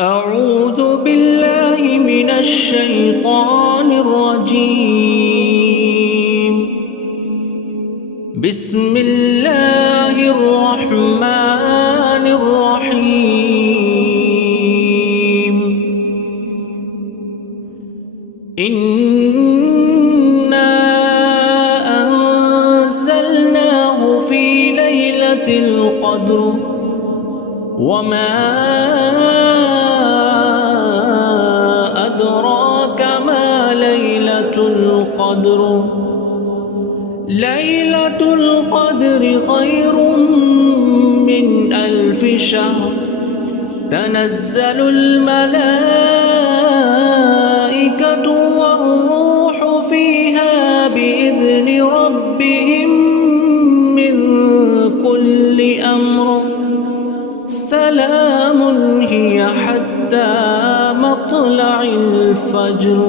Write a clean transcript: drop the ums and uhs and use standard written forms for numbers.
أعوذ بالله من الشيطان الرجيم. بسم الله الرحمن الرحيم. إنا أنزلناه في ليلة القدر وما أدراك ما ليلة القدر. ليلة القدر خير من 1000 شهر. تنزل الملائكة والروح فيها بإذن ربهم من كل أمر. سلام هي حتى مطلع الفجر.